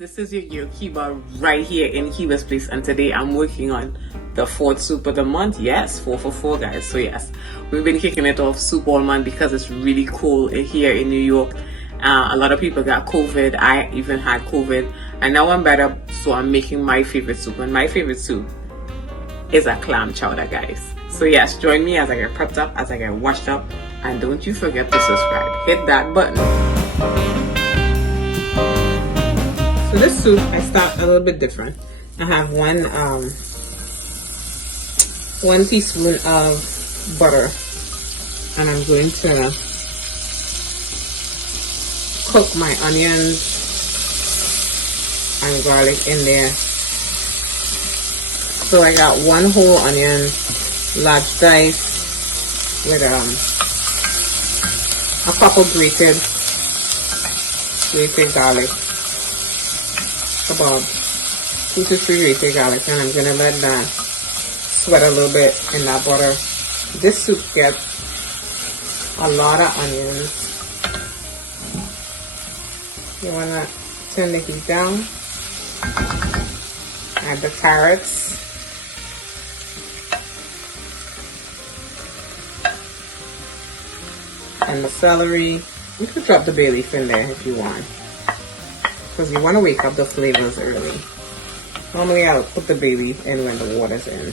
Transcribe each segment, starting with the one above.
This is your girl Kiba right here in Kiba's place, and today I'm working on the fourth soup of the month. Yes, 4 for 4 guys. So yes, we've been kicking it off soup all month because it's really cold here in New York. A lot of people got COVID. I even had COVID, and now I'm better, so I'm making my favorite soup, and my favorite soup is a clam chowder, guys. So yes, join me as I get prepped up, as I get washed up, and don't you forget to subscribe. Hit that button. So this soup, I start a little bit different. I have one teaspoon of butter, and I'm going to cook my onions and garlic in there. So I got one whole onion, large dice, with a couple grated garlic. About 2 to 3 grated garlic, and I'm gonna let that sweat a little bit in that butter. This soup gets a lot of onions. You wanna turn the heat down. Add the carrots. And the celery. You could drop the bay leaf in there if you want, because you want to wake up the flavors early. Normally I'll put the bay leaf in when the water's in.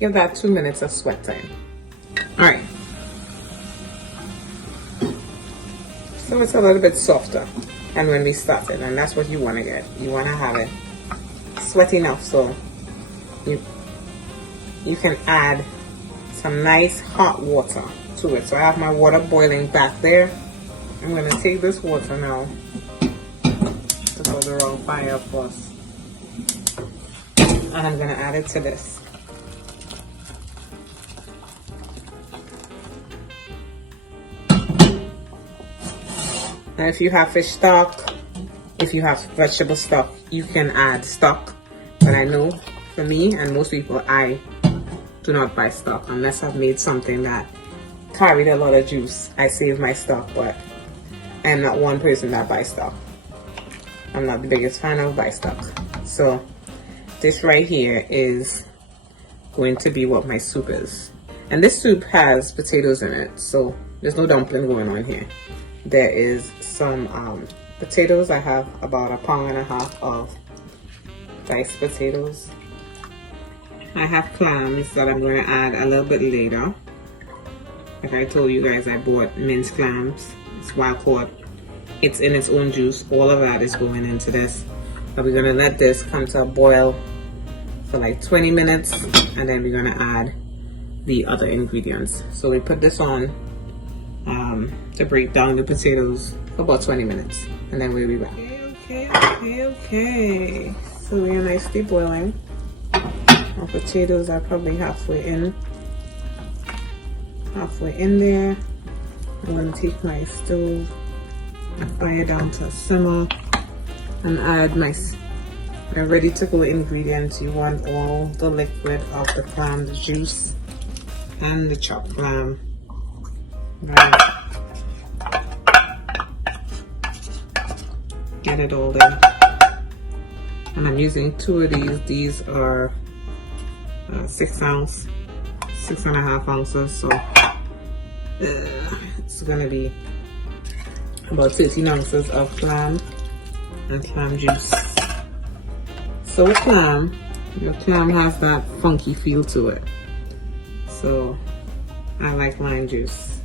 Give that 2 minutes of sweat time. Alright. So it's a little bit softer and when we start it, and that's what you want to get. You want to have it sweat enough so you can add some nice hot water to it. So I have my water boiling back there. I'm going to take this water now to put the wrong fire, of course, and I'm going to add it to this. Now if you have fish stock, if you have vegetable stock, you can add stock, but I know for me and most people, I do not buy stock unless I've made something that carried a lot of juice. I save my stock, but I'm not one person that buys stock. I'm not the biggest fan of buy stock. So this right here is going to be what my soup is. And this soup has potatoes in it, so there's no dumpling going on here. There is some potatoes. I have about 1.5 pounds of diced potatoes. I have clams that I'm going to add a little bit later. Like I told you guys, I bought minced clams. It's wild caught. It's in its own juice. All of that is going into this. But we're going to let this come to a boil for like 20 minutes. And then we're going to add the other ingredients. So we put this on to break down the potatoes for about 20 minutes. And then we'll be back. Okay. So we're nicely boiling. Our potatoes are probably halfway in there. I'm going to take my stove and fire down to a simmer and add my ready to go ingredients. You want all the liquid of the clam, the juice and the chopped clam. Right. Get it all in. And I'm using 2 of these. These are 6.5 ounces, so it's gonna be about 13 ounces of clam and clam juice. So with clam, the clam has that funky feel to it, so I like lime juice.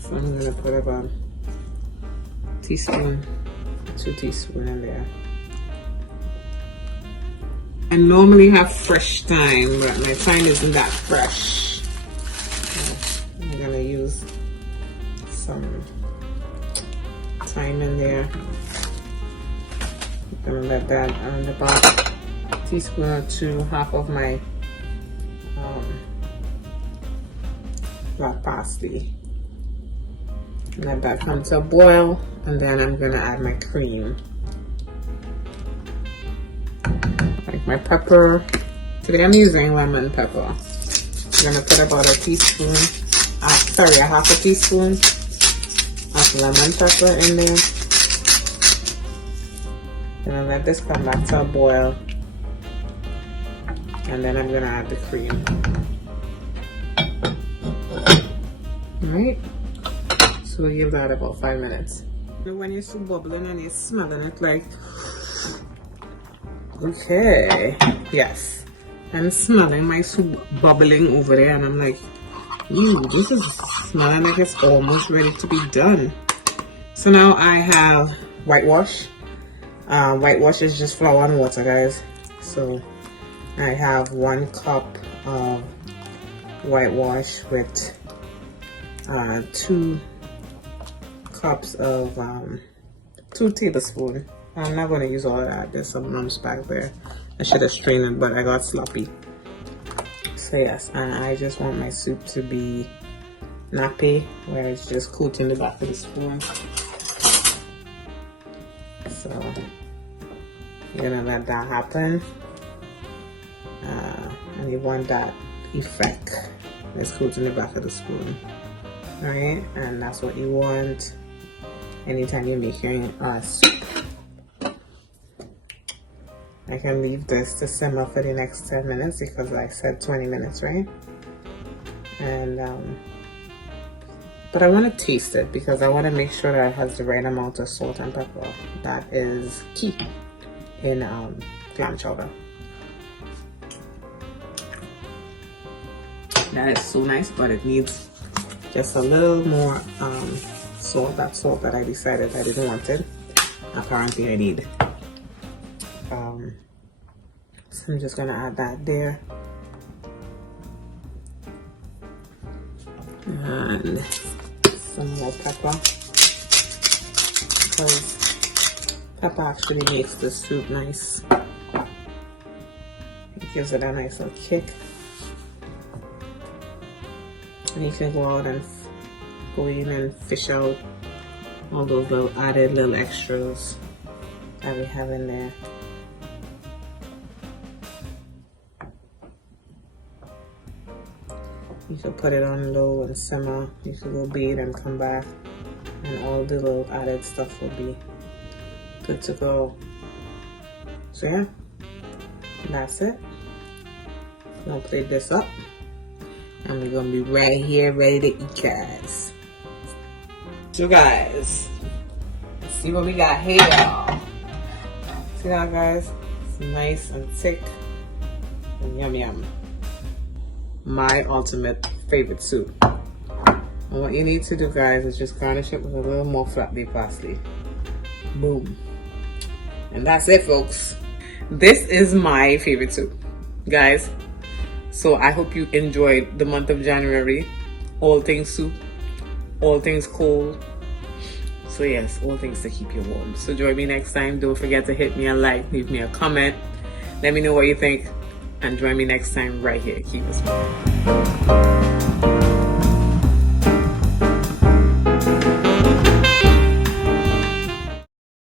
So I'm gonna put about a teaspoon, 2 teaspoons in there. I normally have fresh thyme, but my thyme isn't that fresh. So I'm gonna use some thyme in there. I'm gonna let that on about a teaspoon or 2, half of my black parsley. Let that come to a boil, and then I'm gonna add my cream. Like my pepper. Today I'm using lemon pepper. I'm gonna put about a teaspoon, a half a teaspoon of lemon pepper in there. Gonna let this come back to a boil, and then I'm gonna add the cream. Alright, so we'll give that about 5 minutes. When you're soup bubbling and you're smelling it like, okay, yes, I'm smelling my soup bubbling over there, and I'm like, this is smelling like it's almost ready to be done. So now I have whitewash. Whitewash is just flour and water, guys. So I have 1 cup of whitewash with 2 cups of 2 tablespoons. I'm not going to use all of that. There's some lumps back there. I should have strained it, but I got sloppy. So yes, and I just want my soup to be nappy, where it's just coating the back of the spoon. So you're gonna let that happen, and you want that effect. Let's coat in the back of the spoon. Alright, and that's what you want anytime you're making soup. I can leave this to simmer for the next 10 minutes because I said 20 minutes, right? And but I want to taste it because I want to make sure that it has the right amount of salt and pepper. That is key in clam chowder. That is so nice, but it needs just a little more salt. That salt that I decided I didn't want it, apparently I need. So I'm just gonna add that there, and some more pepper, because pepper actually makes the soup nice. It gives it a nice little kick. And you can go out and go in and fish out all those little added little extras that we have in there. You can put it on low and simmer. You can go bathe and come back, and all the little added stuff will be good to go. So yeah, that's it. I'm gonna plate this up, and we're gonna be right here ready to eat, guys. So guys, let's see what we got here. See that, guys? It's nice and thick and yum yum. My ultimate favorite soup. And what you need to do, guys, is just garnish it with a little more flat leaf parsley. Boom. And that's it, folks. This is my favorite soup, guys. So I hope you enjoyed the month of January. All things soup, all things cold. So yes, all things to keep you warm. So join me next time. Don't forget to hit me a like, leave me a comment. Let me know what you think. And join me next time right here. Keep it smiling.